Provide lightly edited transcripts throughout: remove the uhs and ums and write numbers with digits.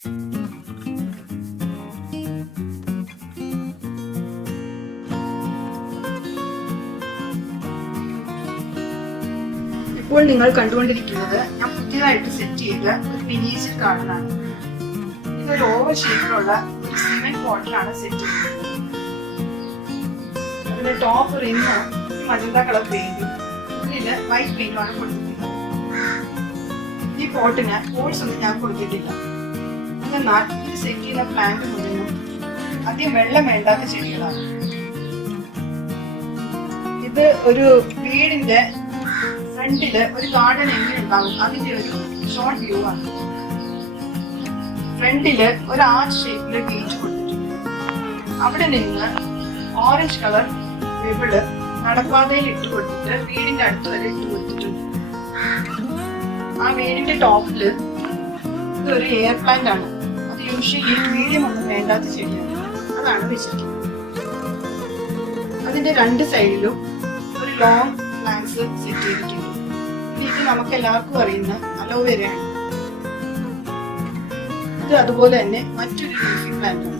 ഇപ്പോൾ നിങ്ങൾ കണ്ടുകൊണ്ടിരിക്കുന്നത് ഞാൻ പുതിയതായിട്ട് സെറ്റ് ചെയ്ത ഒരു മിനിയേച്ചർ ഗാർഡനാണ്. ഇതൊരു ഓവൽ ഷേപ്പിലുള്ള ഒരു സിമെന്റ് പോട്ടിലാണ് സെറ്റ് ചെയ്തത്. അതിന്റെ ടോപ്പ് റിംഗ് മജന്ത കളർ പെയിന്റും ഉള്ളില് വൈറ്റ് പെയിന്റുമാണ് കൊടുത്തിട്ടുള്ളത്. ഈ പോട്ടിന് ഹോൾസ് ഒന്നും ഞാൻ കൊടുത്തിട്ടില്ല. എന്നാൽ ഇത് സെറ്റ് ചെയ്യുന്ന പ്ലാന്റ് മുഴുവനും അധികം വെള്ളം വേണ്ടാത്ത ചെടികളാണ്. ഇത് ഒരു വീടിന്റെ ഫ്രണ്ടില് ഒരു ഗാർഡൻ എങ്ങനെ ഉണ്ടാവും അതിന്റെ ഒരു ഷോർട്ട് വ്യൂ ആണ്. ഫ്രണ്ടില് ഒരു ആർച്ച് ഷേപ്പില് ഗേറ്റ് കൊടുത്തിട്ടുണ്ട്. അവിടെ നിന്ന് ഓറഞ്ച് കളർ വെബിള് നടപ്പാതയിൽ ഇട്ട് കൊടുത്തിട്ട് വീടിന്റെ അടുത്ത് വരെ ഇട്ട് കൊടുത്തിട്ടുണ്ട്. ആ വീടിന്റെ ടോപ്പില് ഇതൊരു എയർ പ്ലാന്റ് ആണ്. അത് യൂഷ്വലി മീഡിയം ഒന്നും വേണ്ടാത്ത ചെടിയാണ്. അതാണ് വെച്ചിരിക്കുന്നത്. അതിന്റെ രണ്ട് സൈഡിലും ഒരു ലോങ് പ്ലാന്റ്സ് സെറ്റ് ചെയ്തിട്ടുണ്ട്. ഇത് നമുക്ക് എല്ലാവർക്കും അറിയുന്ന അലോവേരയാണ്. ഇത് അതുപോലെ തന്നെ മറ്റൊരു ലീഫി പ്ലാന്റ് ആണ്.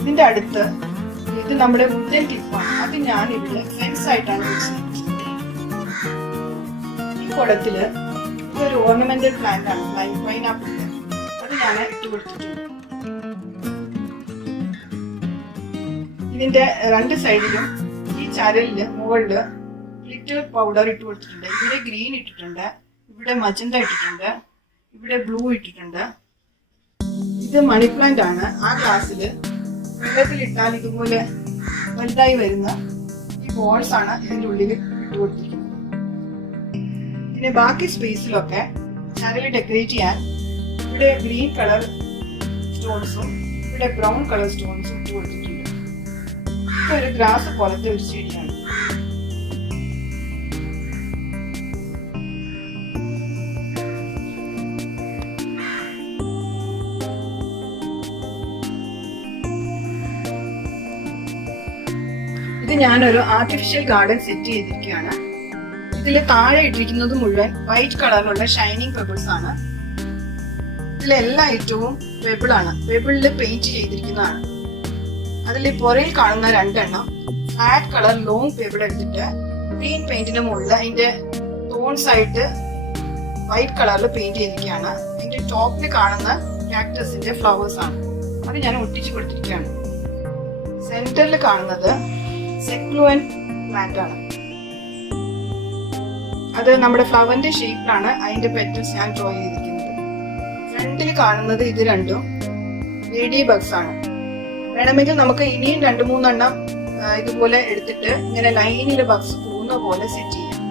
ഇതിന്റെ അടുത്ത് ഇത് നമ്മുടെ വുഡൻ ടിപ്പാണ്. അത് ഞാൻ ഇവിടെ ഫെൻസ് ആയിട്ടാണ് യൂസ് ചെയ്യുന്നത്. ഈ കുളത്തില് ഇതൊരു ഓർണമെന്റൽ പ്ലാന്റ് ആണ്, പൈനാപ്പിൾ. അത് ഞാൻ ഇട്ട് കൊടുത്തിട്ടുണ്ട്. ഇതിന്റെ രണ്ട് സൈഡിലും ഈ ചരലില് മുകളില് ഗ്ലിറ്റർ പൗഡർ ഇട്ട് കൊടുത്തിട്ടുണ്ട്. ഇവിടെ ഗ്രീൻ ഇട്ടിട്ടുണ്ട്, ഇവിടെ മജന്ത ഇട്ടിട്ടുണ്ട്, ഇവിടെ ബ്ലൂ ഇട്ടിട്ടുണ്ട്. ഇത് മണി പ്ലാന്റ് ആണ്. ആ ഗ്ലാസ്സില് വെള്ളത്തിലിട്ടാൽ ഇതുപോലെ വലുതായി വരുന്ന ഈ ബോൾസ് ആണ് ഇതിന്റെ ഉള്ളിൽ ഇട്ട് കൊടുത്തിരിക്കുന്നത്. പിന്നെ ബാക്കി സ്പേസിലൊക്കെ ചരല് ഡെക്കറേറ്റ് ചെയ്യാൻ ഇവിടെ ഗ്രീൻ കളർ സ്റ്റോൺസും ഇവിടെ ബ്രൗൺ കളർ സ്റ്റോൺസും ഇട്ട് കൊടുത്തിട്ടുണ്ട്. ഇതൊരു ഗ്രാസ് പോലത്തെ ഒരു ചെടിയാണ്. ഇത് ഞാനൊരു ആർട്ടിഫിഷ്യൽ ഗാർഡൻ സെറ്റ് ചെയ്തിരിക്കുകയാണ്. ഇതിൽ താഴെ ഇട്ടിരിക്കുന്നത് മുഴുവൻ വൈറ്റ് കളറിലുള്ള ഷൈനിങ് പെബിൾസ് ആണ്. ഇതിലെല്ലാ ഐറ്റവും പെബിൾ ആണ്. പെബിളിൽ പെയിന്റ് ചെയ്തിരിക്കുന്നതാണ്. അതിൽ പുറയിൽ കാണുന്ന രണ്ടെണ്ണം ഫ്ലാറ്റ് കളർ ലോങ് പെബിൾ എടുത്തിട്ട് ഗ്രീൻ പെയിന്റിന് മുകളിൽ അതിന്റെ ടോൺസ് ആയിട്ട് വൈറ്റ് കളറിൽ പെയിന്റ് ചെയ്തിരിക്കുകയാണ്. അതിന്റെ ടോപ്പിൽ കാണുന്ന കാക്ടസിന്റെ ഫ്ലവേഴ്സ് ആണ്. അത് ഞാൻ ഒട്ടിച്ചു കൊടുത്തിരിക്കുകയാണ്. സെന്ററിൽ കാണുന്നത് സെക്ലുവൻ പ്ലാന്റ് ആണ്. അത് നമ്മുടെ ഫ്ലവറിന്റെ ഷേപ്പിലാണ് അതിന്റെ പെറ്റൽസ് ഞാൻ ഡ്രോ ചെയ്തിരിക്കുന്നത്. ഫ്രണ്ടിൽ കാണുന്നത് ഇത് രണ്ടും ലേഡി ബഗ്സ് ആണ്. വേണമെങ്കിൽ നമുക്ക് ഇനിയും 2-3 ഇതുപോലെ എടുത്തിട്ട് ഇങ്ങനെ ലൈനിൽ ബഗ്സ് പോകുന്ന പോലെ സെറ്റ് ചെയ്യാം.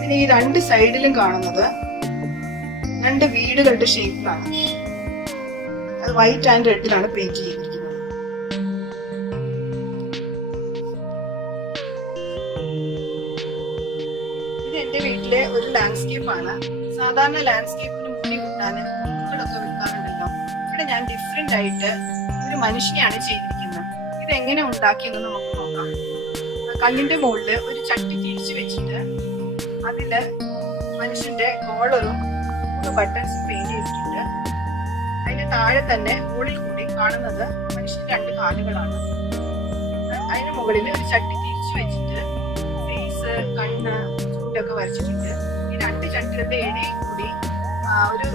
പിന്നെ ഈ രണ്ട് സൈഡിലും കാണുന്നത് രണ്ട് വീടുകളുടെ ഷേപ്പിലാണ്. അത് വൈറ്റ് ആൻഡ് റെഡിലാണ് പെയിന്റ് ചെയ്തിരിക്കുന്നത്. ഇത് എന്റെ വീട്ടിലെ ഒരു ലാൻഡ്സ്കേപ്പ് ആണ്. സാധാരണ ലാൻഡ്സ്കേപ്പിന് മുന്നിൽ കിട്ടാന് പൂക്കളൊക്കെ വെക്കാറുണ്ടല്ലോ. ഇവിടെ ഞാൻ ഡിഫറെന്റ് ആയിട്ട് ഒരു മനുഷ്യനെയാണ് ചെയ്തിരിക്കുന്നത്. ഇത് എങ്ങനെ ഉണ്ടാക്കിയെന്ന് നമുക്ക് നോക്കാം. കല്ലിന്റെ മുകളില് ഒരു ചട്ടി തിരിച്ചു വെച്ചിട്ട് അതില് മനുഷ്യന്റെ കോളറും 3 ബട്ടൺസ് പെയിന്റ് ചെയ്തിട്ടുണ്ട്. അതിന്റെ താഴെ തന്നെ മുകളിൽ കൂടി കാണുന്നത് മനുഷ്യന്റെ 2 കാലുകളാണ്. അതിന് മുകളിൽ ഒരു ചട്ടി തിരിച്ചു വെച്ചിട്ട് ഫേസ്, കണ്ണ്, ചുണ്ടൊക്കെ വരച്ചിട്ടുണ്ട്. ഈ 2 ചട്ടികളുടെ ഇടയിൽ കൂടി ഒരു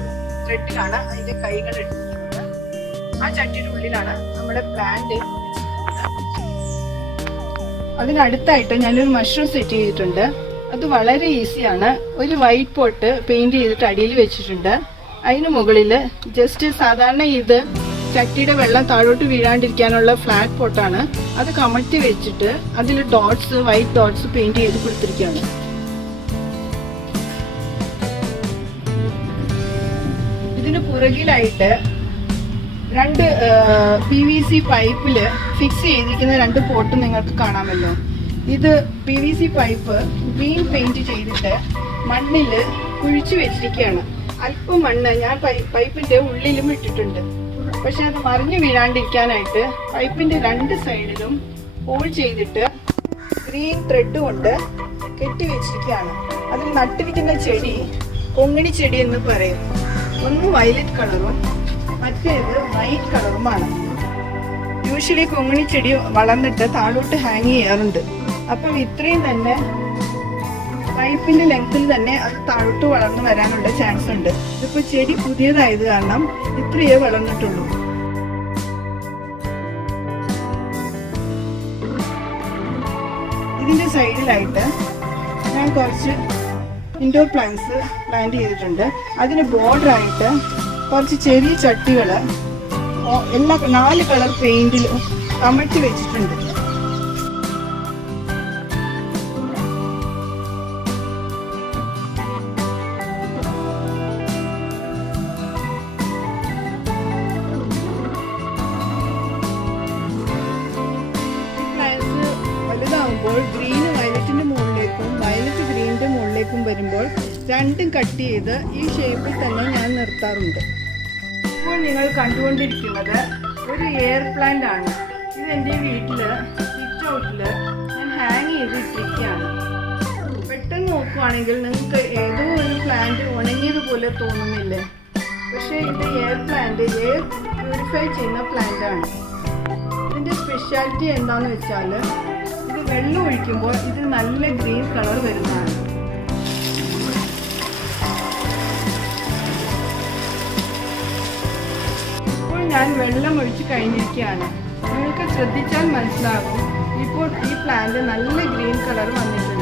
ത്രെഡിലാണ് അതിന്റെ കൈകൾ എടുത്തിരിക്കുന്നത്. ആ ചട്ടിയുടെ ഉള്ളിലാണ് നമ്മുടെ പ്ലാന്റ്. അതിനടുത്തായിട്ട് ഞാനൊരു മഷ്റൂം സെറ്റ് ചെയ്തിട്ടുണ്ട്. അത് വളരെ ഈസിയാണ്. ഒരു വൈറ്റ് പോട്ട് പെയിന്റ് ചെയ്തിട്ട് അടിയിൽ വെച്ചിട്ടുണ്ട്. അതിന് മുകളിൽ ജസ്റ്റ് സാധാരണ ഇത് ചട്ടിയുടെ വെള്ളം താഴോട്ട് വീഴാണ്ടിരിക്കാനുള്ള ഫ്ലാറ്റ് പോട്ടാണ്. അത് കമഴ്ത്തി വെച്ചിട്ട് അതിൽ ഡോട്ട്സ്, വൈറ്റ് ഡോട്ട്സ് പെയിന്റ് ചെയ്ത് കൊടുത്തിരിക്കുകയാണ്. ഇതിന് പുറകിലായിട്ട് 2 PVC പൈപ്പില് ഫിക്സ് ചെയ്തിരിക്കുന്ന 2 പോട്ട് നിങ്ങൾക്ക് കാണാമല്ലോ. ഇത് PVC പൈപ്പ് ഗ്രീൻ പെയിന്റ് ചെയ്തിട്ട് മണ്ണില് കുഴിച്ചു വെച്ചിരിക്കുകയാണ്. അല്പം മണ്ണ് ഞാൻ പൈപ്പിന്റെ ഉള്ളിലും ഇട്ടിട്ടുണ്ട്. പക്ഷെ അത് മറിഞ്ഞു വീഴാണ്ടിരിക്കാനായിട്ട് പൈപ്പിന്റെ 2 സൈഡിലും ഹോൾ ചെയ്തിട്ട് ഗ്രീൻ ത്രെഡ് കൊണ്ട് കെട്ടി വെച്ചിരിക്കുകയാണ്. അതിൽ നട്ടിരിക്കുന്ന ചെടി കൊങ്ങിണി ചെടി എന്ന് പറയും. ഒന്ന് വയലറ്റ് കളറും മറ്റേത് വൈറ്റ് കളറുമാണ്. യൂഷ്വലി കൊങ്ങിണി ചെടി വളർന്നിട്ട് താഴോട്ട് ഹാങ് ചെയ്യാറുണ്ട്. അപ്പം ഇത്രയും തന്നെ പൈപ്പിന്റെ ലെങ്ത്തിൽ തന്നെ അത് താഴോട്ട് വളർന്നു വരാനുള്ള ചാൻസ് ഉണ്ട്. ഇതിപ്പോ ചെടി പുതിയതായത് കാരണം ഇത്രയേ വളർന്നിട്ടുള്ളൂ. ഇതിന്റെ സൈഡിലായിട്ട് ഞാൻ കുറച്ച് ഇൻഡോർ പ്ലാന്റ്സ് പ്ലാന്റ് ചെയ്തിട്ടുണ്ട്. അതിന് ബോർഡറായിട്ട് കുറച്ച് ചെറിയ ചട്ടികൾ എല്ലാ 4 കളർ പെയിന്റിലും കമഴ്ത്തി വെച്ചിട്ടുണ്ട്. വലുതാവുമ്പോൾ ഗ്രീന് വയലറ്റിന്റെ മുകളിലേക്കും വയലറ്റ് ഗ്രീനിന്റെ മുകളിലേക്കും വരുമ്പോൾ രണ്ടും കട്ട് ചെയ്ത് ഈ ഷേപ്പിൽ തന്നെ ഞാൻ നിർത്താറുണ്ട്. ഇപ്പോൾ നിങ്ങൾ കണ്ടുകൊണ്ടിരിക്കുന്നത് ഒരു എയർ പ്ലാന്റ് ആണ്. ഇത് എൻ്റെ വീട്ടില് സിറ്റ് ഔട്ടില് ഞാൻ ഹാങ് ചെയ്ത് ഇട്ടിരിക്കുകയാണ്. പെട്ടെന്ന് നോക്കുവാണെങ്കിൽ നിങ്ങൾക്ക് ഏതോ ഒരു പ്ലാന്റ് ഉണങ്ങിയതുപോലെ തോന്നുന്നില്ലേ? പക്ഷേ ഇത് എയർ പ്ലാന്റ്, എയർ പ്യൂരിഫൈ ചെയ്യുന്ന പ്ലാന്റ് ആണ്. ഇതിൻ്റെ സ്പെഷ്യാലിറ്റി എന്താണെന്ന് വെച്ചാൽ ഇത് വെള്ളം ഒഴിക്കുമ്പോൾ ഇത് നല്ല ഗ്രീൻ കളർ വരുന്നതാണ്. ഇപ്പോൾ ഞാൻ വെള്ളം ഒഴിച്ച് കഴിഞ്ഞിരിക്കുകയാണ്. നിങ്ങൾക്ക് ശ്രദ്ധിച്ചാൽ മനസ്സിലാകും ഇപ്പോൾ ഈ പ്ലാന്റ് നല്ല ഗ്രീൻ കളർ വന്നിട്ടുണ്ട്.